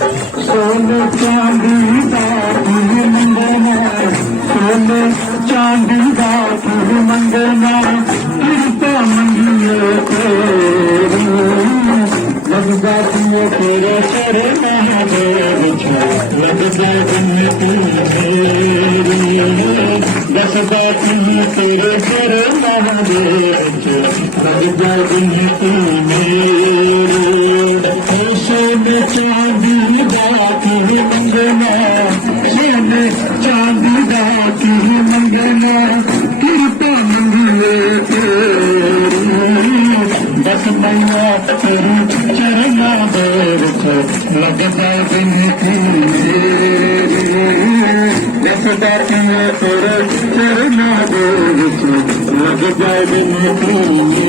सोने चांदी का फूल मंगना, सोने चांदी का फूल मंगना, कृपा मंगिए तेरी, लग जाती है तेरे चरण महादेव, लग जाती मेरी, बस जाती है तेरे चरण महादेव, लग जाती मेरी। सोने चांदी बाकी मंगना, सोने चांदी बाकी मंगना, कृपा मंगिए तेरी, बस मैया तेरी चरना देर से लग जाती मेरी, बस जाती है तेरे चरना देर से लग जाती मेरी।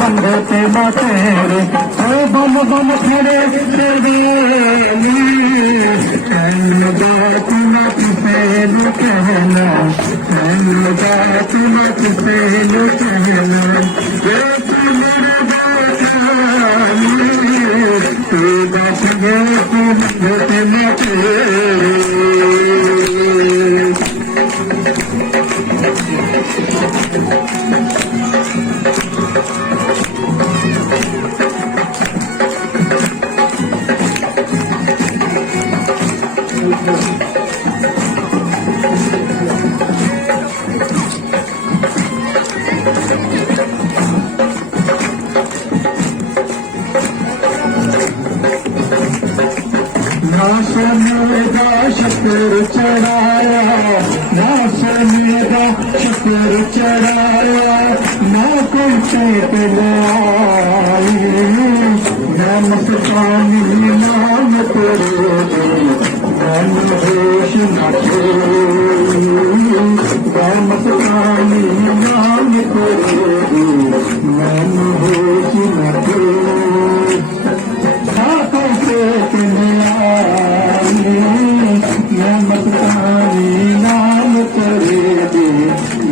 बंदे ते तेरे बम बम खड़े बात न किसे न कहना, बात न किसे न कहना, बात बंदे तेरे। ना सोने का शुक्र चढ़ाया, ना सोने का शुक्र चढ़ाया, ना कोई चेत लाई, ना मस्तानी नाम तेरे, मन होश न छोड़ी, ना मस्तानी नाम तेरे, मन होश न छोड़ी। हाथों से नाम करे दे,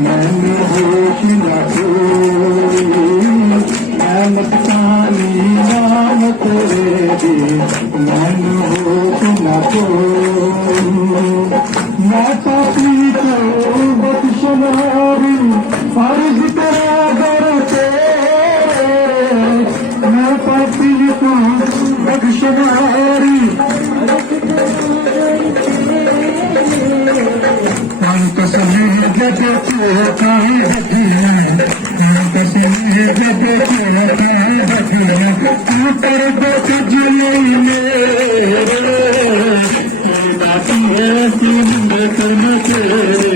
मन होश न छोड़ी, नाम करे दे, मन होश न छोड़ी। माता पीता बख्शनारी फर्ज तेरा दर तेरे, माता पीता बख्शनारी जब छोटा हथिया, जब छोटा हथिया, ऊपर बच जुलाई मेरे, बाती है सिंह तुम तेरे,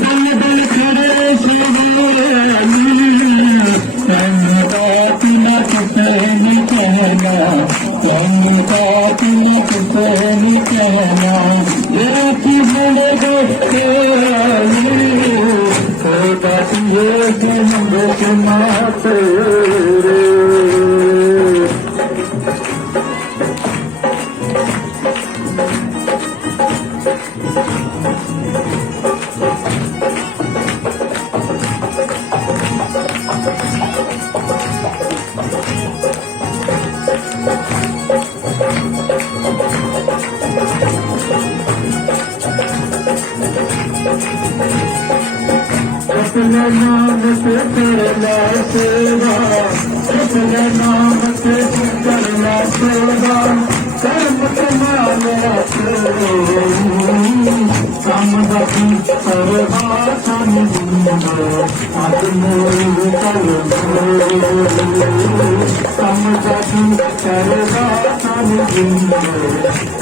बल बल खड़े शिवानी, बात न किसे न कहना, बात न किसे न कहना, की बड़े बच्चे बात ये कि माते परवासन जिंदो आज मोरी चलो समझी परवासन जिंदो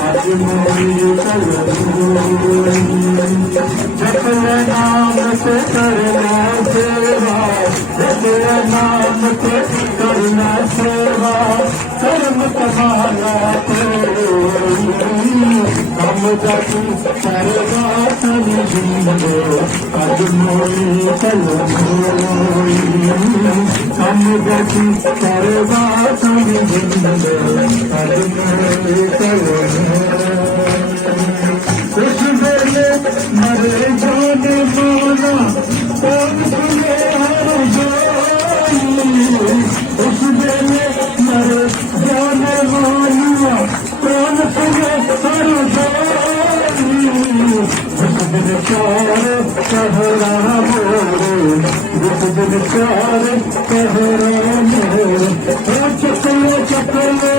आज मोरी चलो जपने नाम से करना सेवा जपने नाम से करना सेवा कर्म कमाना हम जाति सर्वासन जिंदो आज मोरी चलो हम जाति सर्वासन जिंदो आज मोरी चलो उस वेले मरे जाने वाला कौन सुने हर जानी उस वेले मरे जाने वाला कौन सुने हर जानी उस दिन चार कहरा मोरे उस दिन चार कहरा मोरे चकले चकले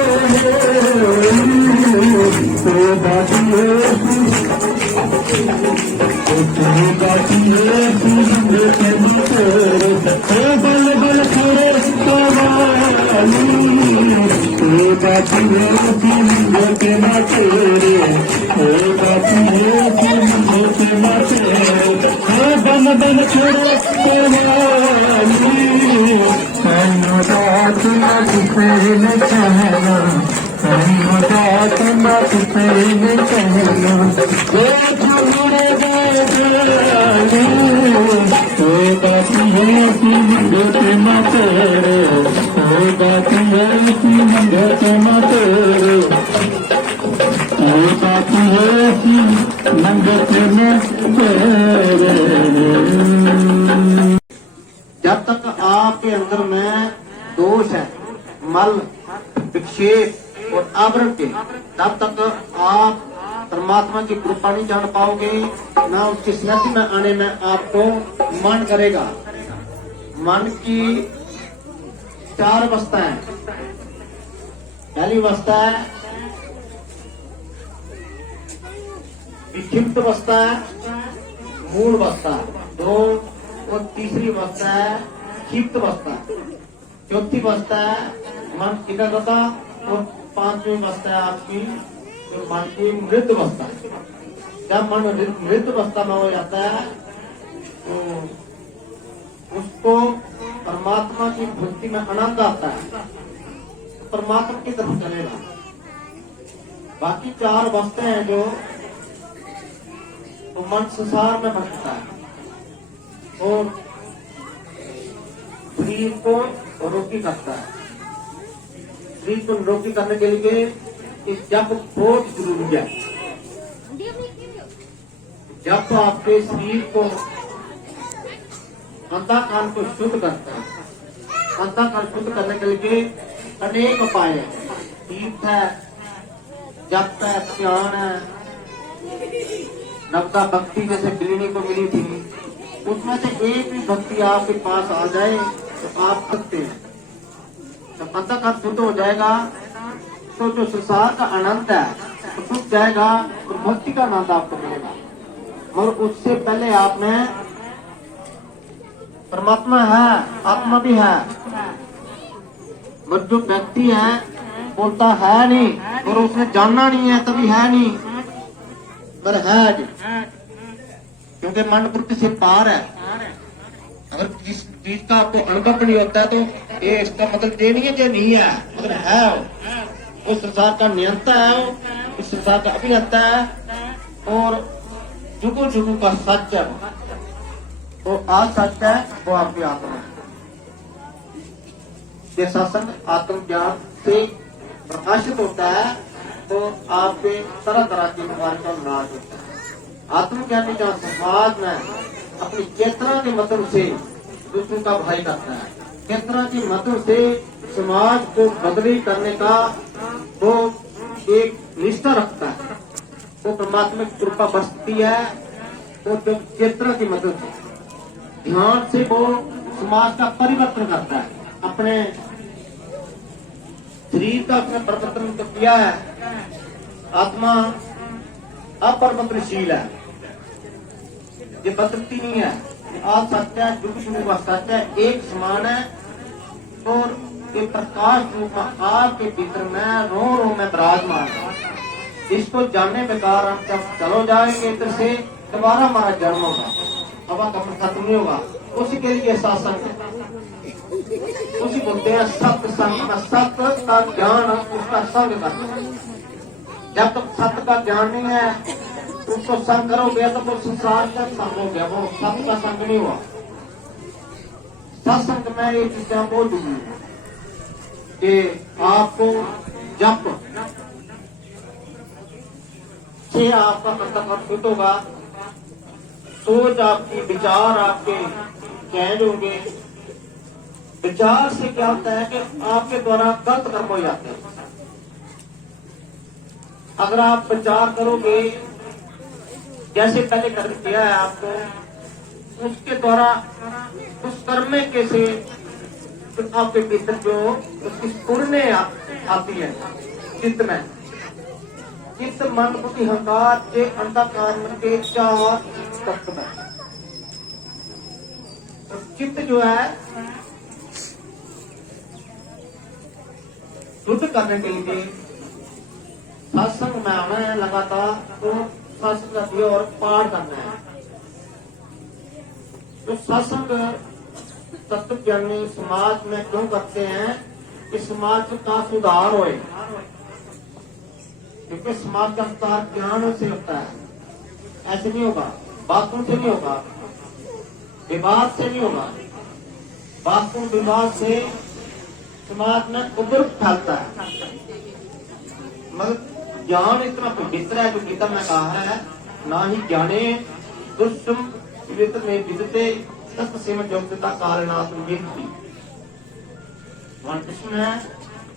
तो बाकी बल बल खड़े के मातेरे बन बन छोड़ो पहले कहना पहले कहना जब तक आपके अंदर में दोष है, मल, विक्षेप और आवरण के, तब तक आप परमात्मा की कृपा नहीं जान पाओगे। ना उसकी स्मृति में आने में आपको मन करेगा। मन की चार अवस्थाएं। पहली अवस्था है विक्षिप्त अवस्था, मूल अवस्था दो, और तीसरी अवस्था है क्षिप्त अवस्था, चौथी अवस्था है मन एकाग्रता, और पांचवी अवस्था है आपकी जो मन की मृत अवस्था। जब मन मृत अवस्था में हो जाता है तो उसको परमात्मा की भक्ति में आनंद आता है, परमात्मा की तरफ चलेगा। बाकी चार अवस्थाएं हैं जो तो मन संसार में भटकता है और शरीर को रोकी करता है। शरीर को रोकी करने के लिए एक जप बहुत जरूरी है। जप आपके शरीर को, अंतःकरण को शुद्ध करता है। अंतःकरण शुद्ध करने के लिए अनेक उपाय है। तीर्थ है, जप है, ध्यान है, नवता भक्ति जैसे बिलिनी को मिली थी, उसमें से एक भी भक्ति आपके पास आ जाए तो आप सकते हैं। जब अंतःकरण शुद्ध हो जाएगा तो जो संसार का आनंद है तो छूट जाएगा और भक्ति का आनंद आपको मिलेगा। और उससे पहले आपने परमात्मा है, आत्मा भी है, और जो व्यक्ति है बोलता है नहीं और उसने जानना नहीं है तभी है नहीं, पर है जी, क्योंकि मन वृत्ति से पार है। अगर जिस चीज का आपको अनुभव नहीं होता है तो ये इसका मतलब ये नहीं है कि नहीं है, मगर है वो संसार का नियंता है, वो इस संसार का अभियंता है और जुगु जुगु का सच है। वो आज सच है, वो आपकी आत्मा है। ये सत्संग आत्म ज्ञान से प्रकाशित होता है तो आपके तरह तरह की बीमारी का इलाज होता है। आत्मज्ञानी जहाँ समाज में अपनी चेतना के मदद से दूसरों का भलाई करता है, चेतना की मदद से समाज को बदली करने का वो एक निष्ठा रखता है, वो परमात्मा की कृपा बरसती है। वो जो चेतना की मदद से ध्यान से वो समाज का परिवर्तन करता है। अपने शरीर का अपने परिवर्तन तो किया है, आत्मा अपरिवर्तनशील है। ये बदलती नहीं है, ये आज सच है, जुग जुग का सच है, एक समान है। और ये प्रकाश रूप आपके भीतर में रो में विराजमान है। इसको जानने बेकार हम जब चलो जाएंगे इधर से, दोबारा हमारा जन्म होगा, अब कम खत्म नहीं होगा। उसी के लिए सत्संग है, उसी बोलते हैं सत्संग में सत्य का ज्ञान, उसका संग करना। जब तक सत्य का ज्ञान नहीं है उसको संग करोगे तो वो संसार का संग हो गया, वो सत्य का संग नहीं हुआ। सत्संग में ये चीजें बोल दूंगी कि आपको जब से आपका अंतःकरण शुद्ध होगा, सोच आपकी, विचार आपके चेंज होंगे। विचार से क्या होता है कि आपके द्वारा गलत कर्म हो जाते हैं। अगर आप विचार करोगे जैसे पहले कर्म किया है आपको, उसके द्वारा उस कर्म के से आपके भीतर जो उसकी स्फुरने आती है चित्त में, चित्त मन बुद्धि अहंकार के अंधकार के चार तत्व में। तो चित्त जो है शुद्ध करने के लिए सत्संग में आना है लगातार, तो सत्संग और पाठ करना है। तो सत्संग तत्व ज्ञानी समाज में क्यों करते हैं कि समाज का सुधार होए, क्योंकि समाज का सुधार ज्ञान से होता है, ऐसे नहीं होगा, बातों से नहीं होगा, विवाद से नहीं होगा। बातों विवाद से समाज में उग्र फैलता है। मगर ज्ञान इतना पवित्र है जो गीता में कहा है, ना ही ज्ञाने दुष्टम विविध में विदते तत्व योग्यता कालनाथ व्यक्ति। भगवान कृष्ण ने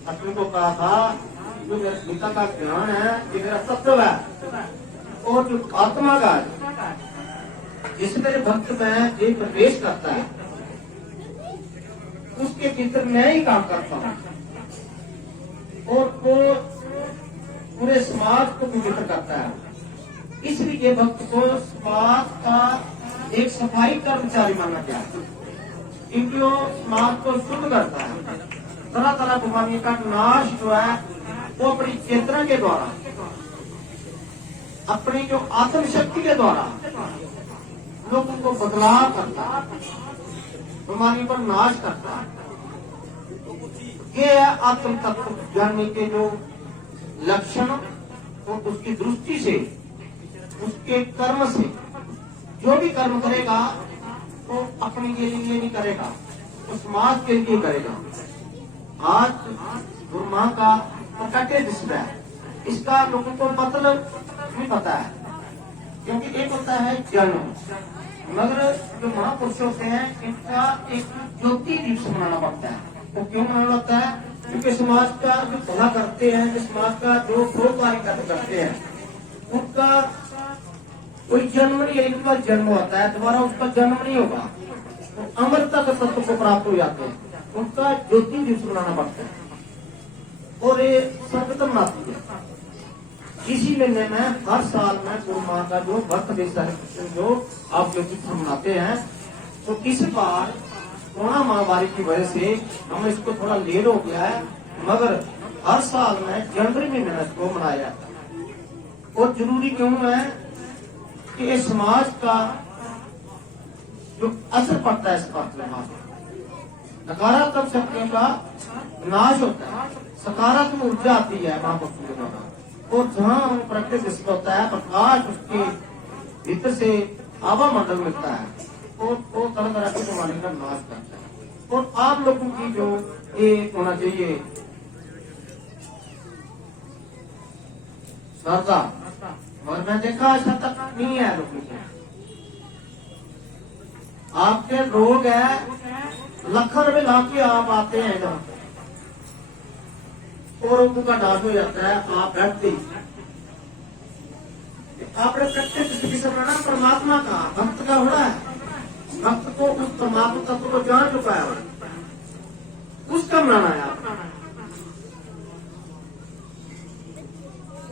अर्जुन को कहा था जो गीता का ज्ञान है ये मेरा तत्व है, और जो आत्मा का जिस मेरे भक्त में जो प्रवेश करता है उसके भीतर मैं ही काम करता हूँ, और वो पूरे समाज को पवित्र करता है। इसलिए भक्त को समाज का एक सफाई कर्मचारी माना गया है, क्योंकि वो समाज को शुद्ध करता है। तरह तरह बीमारियों का नाश जो है वो अपनी चेतना के द्वारा, अपनी जो आत्म शक्ति के द्वारा लोगों को बदलाव करता है, बीमारियों पर नाश करता है। ये है आत्म तत्व जानने के जो लक्षण, और उसकी दृष्टि से, उसके कर्म से, जो भी कर्म करेगा वो अपने के लिए नहीं करेगा, वो समाज के लिए करेगा। आज गुरु मां का प्रकट दिसता है, इसका लोगों को मतलब नहीं पता है, क्योंकि एक होता है जन्म, मगर जो महापुरुष होते हैं इनका एक ज्योति दिवस मनाना पड़ता है। वो क्यों मनाना पड़ता है? क्योंकि समाज का जो भला करते हैं, समाज का जो प्रोत्साहित करते हैं, उनका कोई जन्म नहीं, एक बार जन्म होता है, दोबारा उसका जन्म नहीं होगा, तो अमरता के तत्व को प्राप्त हो जाते हैं, उनका ज्योति दिवस मनाना पड़ता है। और ये सर्वोत्तम मनाती है। इसी महीने में हर साल में गुरु मां का जो बर्थडे सेलिब्रेशन जो आप ज्योति मनाते हैं, तो इस बार कोरोना महामारी की वजह से हम इसको थोड़ा लेट हो गया है, मगर हर साल में जनवरी महीने में इसको मनाया जाता है। और जरूरी क्यों है कि ये समाज का जो असर पड़ता है इस पर, नकारात्मक शक्तियों का नाश होता है, सकारात्मक ऊर्जा आती है महापुरुषों के द्वारा, और जहाँ प्रैक्टिस होता है प्रकाश उसके भीतर से आवा मंडल मिलता है, और वो तरह तरह की बीमारी का नाश करता है। और आप लोगों की जो ये होना चाहिए श्रद्धा, और मैं देखा ऐसा तक नहीं है लोगों को। आपके रोग है लाखों रुपए लाके आप आते हैं इधर, और उनको का डांस हो जाता है, आप बैठते ही आपने प्रत्यक्ष स्थिति से ना परमात्मा का भक्त का होना है, भक्त को उस परमात्मा तत्व को जान चुका है, उसका मनाना है आप।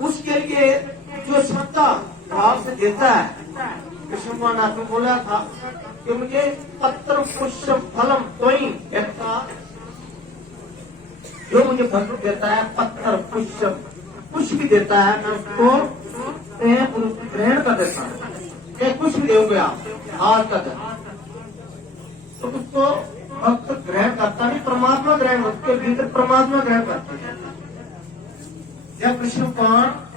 उसके लिए जो श्रद्धा भाव से देता है कृष्ण भगवान आपको बोला था कि मुझे पत्र पुष्प फलम कोई व्यक्ता जो मुझे फल देता है, पत्थर पुष्प भी देता है, मैं उसको ग्रहण कर देता हूँ। कुछ भी दोगे आप आज का दिन, तो उसको भक्त ग्रहण करता नहीं, परमात्मा ग्रहण, उसके भीतर परमात्मा ग्रहण करता है। जब कृष्ण भगवान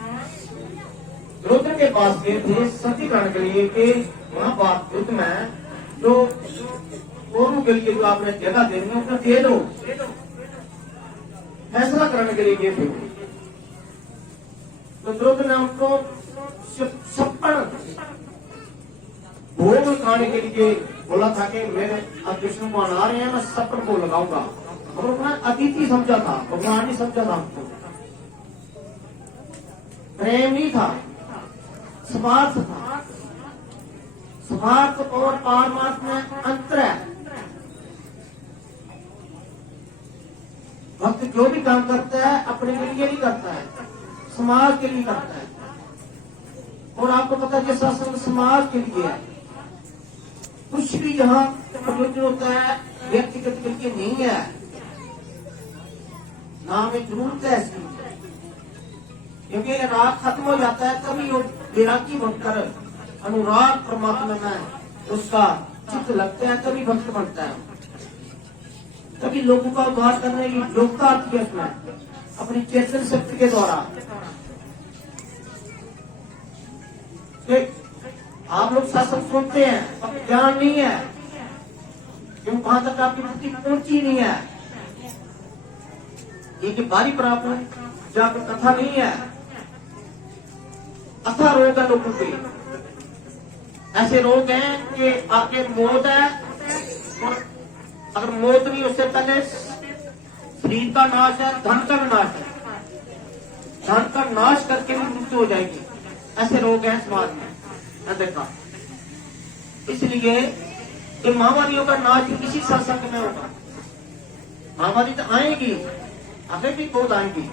रुद्र के पास गए थे सती करने के लिए कि वहां बात युद्ध में जो गोरु के लिए जो आपने जगह देनी है उसमें दे दो, फैसला करने के लिए गए थे। तो रुद्र ने उनको छप्पन भोग खाने के लिए बोला था कि मेरे अब कृष्ण भगवान आ रहे हैं, मैं छप्पन को लगाऊंगा। और उन्होंने अतिथि समझा था, भगवान नहीं समझा था हमको। प्रेम नहीं था, स्वार्थ था। स्वार्थ और पारमार्थ में अंतर है। भक्त जो भी काम करता है अपने के लिए नहीं करता है, समाज के लिए करता है। और आपको पता है जैसा संग समाज के लिए है, कुछ भी जहां प्रयोजन होता है व्यक्तिगत के लिए नहीं है, ना हमें जरूरत है इसकी। क्योंकि राग खत्म हो जाता है तभी वो वैरागी बनकर अनुराग परमात्मा में उसका चित्त लगता है, तभी भक्त बनता है। तभी लोगों का उद्धार करने की योग्यता आती है उसमें अपनी चेतन शक्ति के द्वारा। आप लोग शासन सुनते हैं, अब ज्ञान नहीं है, क्यों वहां तक आपकी बुद्धि पहुंची नहीं है। ये बारी पर आप जाकर कथा नहीं है, अथा रोग है लोगों के। ऐसे रोग हैं कि आगे मौत है, और अगर मौत नहीं उससे पहले शरीर का नाश है, धन का नाश है, धन का नाश करके भी मृत्यु हो जाएगी। ऐसे रोग हैं समाज में, देखा। इसलिए ये महामारियों का नाश भी किसी सत्संग में होगा। महामारी तो आएगी, आगे भी बहुत आएंगी,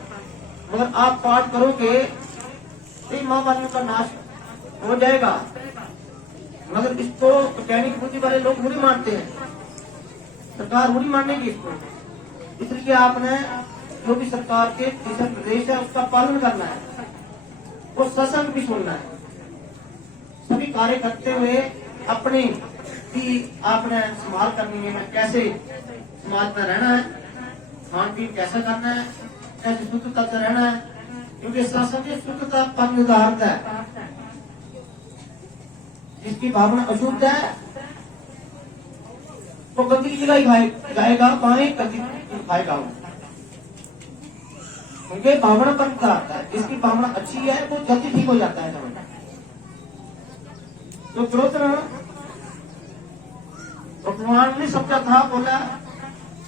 मगर आप पाठ करोगे तो महामारियों का नाश हो जाएगा। मगर इसको वैज्ञानिक बुद्धि वाले लोग बुरी मानते हैं, सरकार बुरी मानेगी इसको। इसलिए आपने जो भी सरकार के दिशा निर्देश है उसका पालन करना है, वो सत्संग भी सुनना है। सभी कार्य करते हुए अपनी भी आपने संभाल करनी है, कैसे समाज में रहना है, खान पीन कैसे करना है, कैसे शुद्धता से रहना है। क्योंकि शासन की शुद्धता पर निर्धारित है। जिसकी भावना अशुद्ध है तो गंदी की जगह जाएगा, पानी गंदी खाएगा। क्योंकि भावना पर निर्धारित है, जिसकी भावना अच्छी है वो जल्दी ठीक हो जाता है। तो रुद्र भगवान ने समझा था, बोला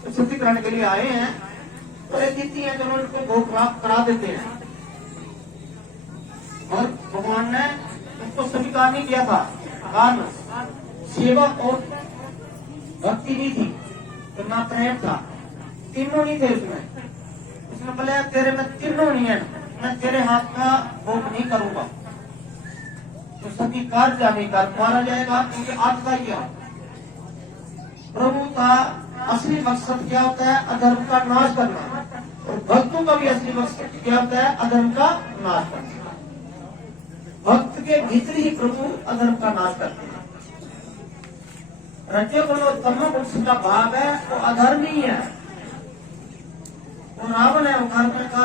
शुद्धि कराने के लिए आए हैं, तो एक नीति है जो उनको भोग प्राप्त करा देते हैं। और भगवान ने उसको स्वीकार नहीं किया था, कारण सेवा और भक्ति नहीं थी, तो ना प्रेम था, तीनों नहीं थे उसमें। उसने बोला तेरे में तीनों नहीं है, मैं तेरे हाथ का भोग नहीं करूंगा। तो सभी कार्य जाने का मारा जाएगा, क्योंकि आज का यह प्रभु का असली मकसद क्या होता है? अधर्म का नाश करना। और भक्तों का भी असली मकसद क्या होता है? अधर्म का नाश करना। भक्त के भीतर ही प्रभु अधर्म का नाश करते हैं। रजोगुण पुरुष का भाग है वो अधर्मी है, वो रावण है। वो घर का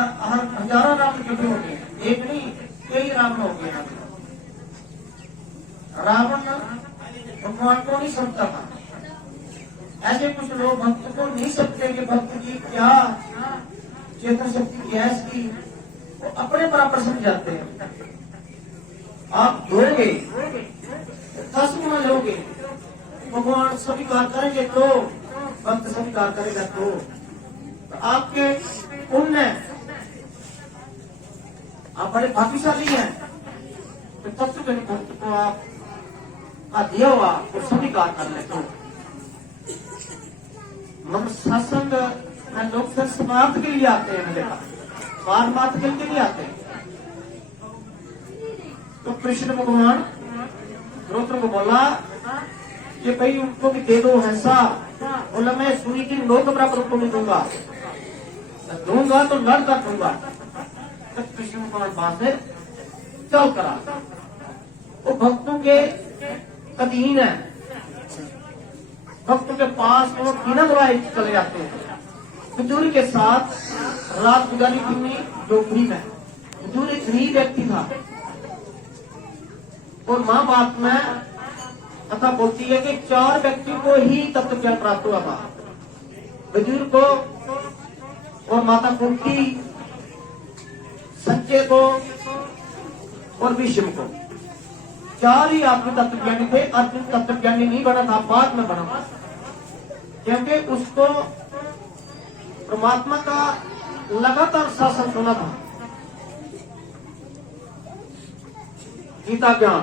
हजारों रावण क्यों हो गए, एक नहीं कई रावण हो गए। रावण भगवान को नहीं समझता था। ऐसे कुछ लोग भक्त को नहीं समझते कि भक्त की क्या चेतन शक्ति क्या है इसकी, वो अपने बराबर समझ जाते हैं। आप दोगे 10 गुना लोगे, भगवान स्वीकार करेंगे तो, भक्त स्वीकार करेगा तो आपके पुण्य, आप बड़े भाग्यशाली हैं। तो तत्व के भक्त को आप दिया हुआ तो स्वीकार कर ले। तो मगर सत्संग में लोग सिर्फ स्वार्थ के लिए आते हैं, देखा, पारमार्थ के लिए नहीं आते। तो कृष्ण भगवान रुद्र भक्तों को बोला कि भाई उनको भी दे दो हिस्सा। बोला मैं सुई की नोक के बराबर उनको नहीं दूंगा, दूंगा तो लड़ कर दूंगा। तो कृष्ण कुमार वहां से चल करा, वो भक्तों के अधीन है, भक्तों के पास वो बिना बुलाए चले जाते हैं। हुजूर के साथ रात गुजारी थी झोपड़ी में। हुजूर एक गरीब व्यक्ति था और माँ बाप में कथा बोलती है कि 4 व्यक्ति को ही तत्व ज्ञान प्राप्त हुआ था, हुजूर को और माता कुंती, संजय को और भीष्म को। 4 ही आपके तत्वज्ञानी थे। अर्जुन तत्वज्ञानी नहीं बना था, बाद में बना था, क्योंकि उसको परमात्मा का लगातार शासन सुना था। गीता ज्ञान,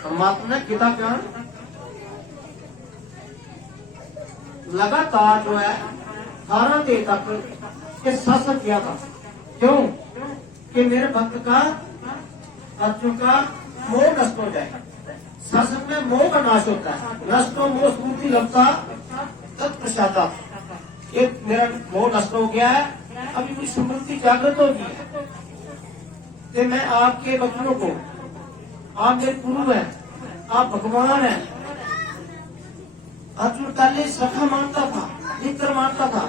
परमात्मा ने गीता ज्ञान लगातार जो है 18 दिन तक के शासन किया था। क्यों? कि मेरे भक्त का, अर्जुन का मोह नष्ट हो जाए। शासन में मोह का नाश होता है। नष्ट मोह स्मृति लगता तत्प्रसादा। ये मेरा मोह नष्ट हो गया है, अभी मेरी स्मृति जागृत होगी है। तो मैं आपके बच्चों को, आप मेरे गुरु हैं, आप भगवान हैं। अर्जुन पहले सखा मानता था, मित्र मानता था।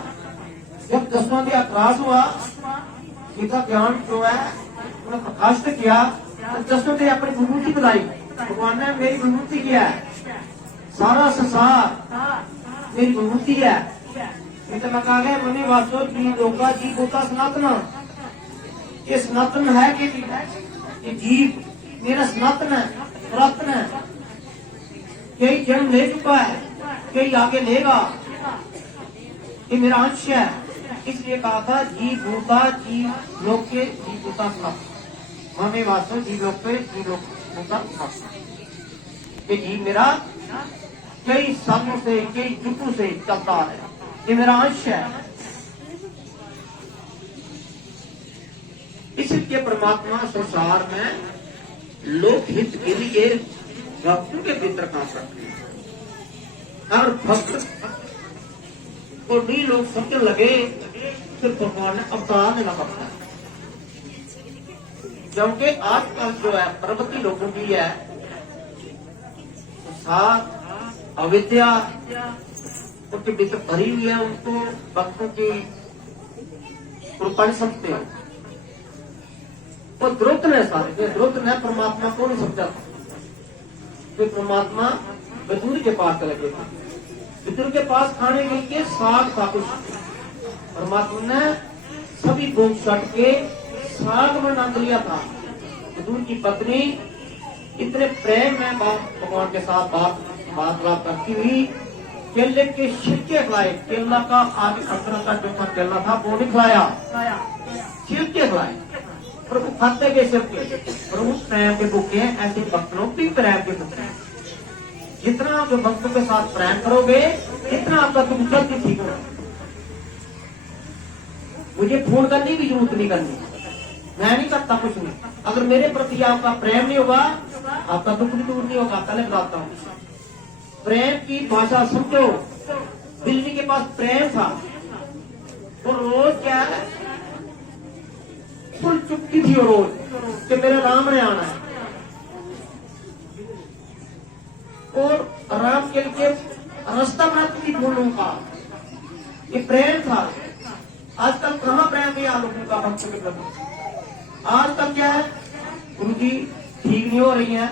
जब 10वां अध्याय त्रास हुआ, गीता ज्ञान जो है उन्हें प्रकाशित किया, तो 10वें अध्याय अपनी विभूति बनाई। भगवान ने मेरी विभूति किया है, सारा संसार मेरी विभूति है। तो मैं कहा गया मनी वास्तव जी लोका जी होता सनातना, ये सनातन है कि ये जीव मेरा सनातन है, रत्न है। यही जन्म ले चुका है, यही आगे लेगा, ये मेरा अंश है। इसलिए कहा था जीव भूता जीव लोक के जीव भूता सनातन, मनी वास्तव जीव लोक पे जीव लोक भूता सनातन। ये जीव मेरा कई सालों से, कई युगों से चलता है, ये मेरा अंश है। इसलिए परमात्मा संसार में लोक हित के लिए भक्तों के भीतर काम करते हैं। और भक्त को नहीं लोग समझने लगे, फिर भगवान ने अवतार लेना पड़ता है। क्योंकि आजकल जो है प्रवृत्ति लोगों की है, संसार अविद्या उनके भीतर भरी हुई है, उनको भक्तों की कृपा नहीं समझते हैं। वो द्रुत ने सारे द्रुत ने परमात्मा को नहीं समझा था। फिर परमात्मा विदुर के पास चले गए। विदुर के पास खाने के लिए साग था कुछ, परमात्मा ने सभी भोग छट के साग में आनंद लिया था। विदुर की पत्नी इतने प्रेम में भगवान के साथ बात करती हुई केले के छिलके खिलाए। केला का आगे अंतर का जो केला था वो नहीं खिलाया, छिलके खिलाए। प्रभु खाते के छिलके, प्रभु प्रेम के भूखे हैं। ऐसे भक्त लोग भी प्रेम के भूखे हैं। जितना जो भक्तों के साथ प्रेम करोगे, इतना आपका दुख जल्दी ठीक होगा। मुझे फोन करने की जरूरत नहीं करनी, मैं नहीं करता कुछ नहीं। अगर मेरे प्रति आपका प्रेम नहीं होगा, आपका दुख भी दूर नहीं होगा। पहले बताता हूँ, प्रेम की भाषा समझो। बिल्ली के पास प्रेम था, तो रोज क्या है, फुल चुपती थी वो रोज कि मेरे राम ने आना है, और राम के लिए रास्ता बनाती थी फूलों का। ये प्रेम था। आजकल कहाँ प्रेम है लोगों का भक्तों के प्रति? आजकल क्या है, गुरु जी ठीक नहीं हो रही है,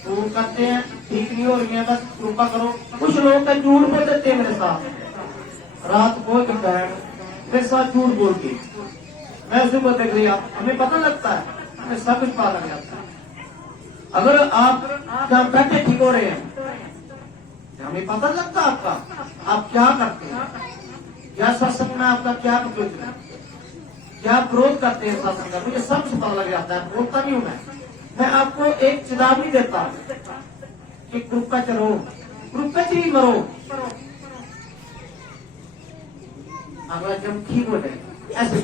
तो करते हैं ठीक नहीं हो रही है, बस कृपा करो। कुछ लोग का झूठ बोल देते हैं मेरे साथ, रात को दोपहर मेरे साथ झूठ बोल के मैं उसे को देख लिया। हमें पता लगता है, हमें सब कुछ पता लग जाता है। अगर आप जहाँ बैठे ठीक हो रहे हैं, हमें पता लगता है आपका आप क्या करते हैं, क्या सत्संग में आपका क्या उपयोग है, क्या विरोध करते हैं सत्संग का, मुझे सब पता लग जाता है। बोलता नहीं हूं मैं आपको एक चेतावनी देता हूं कि ग्रुप पे चलो, ग्रुप पे ही मरो। अगर जब ठीक हो जाए ऐसे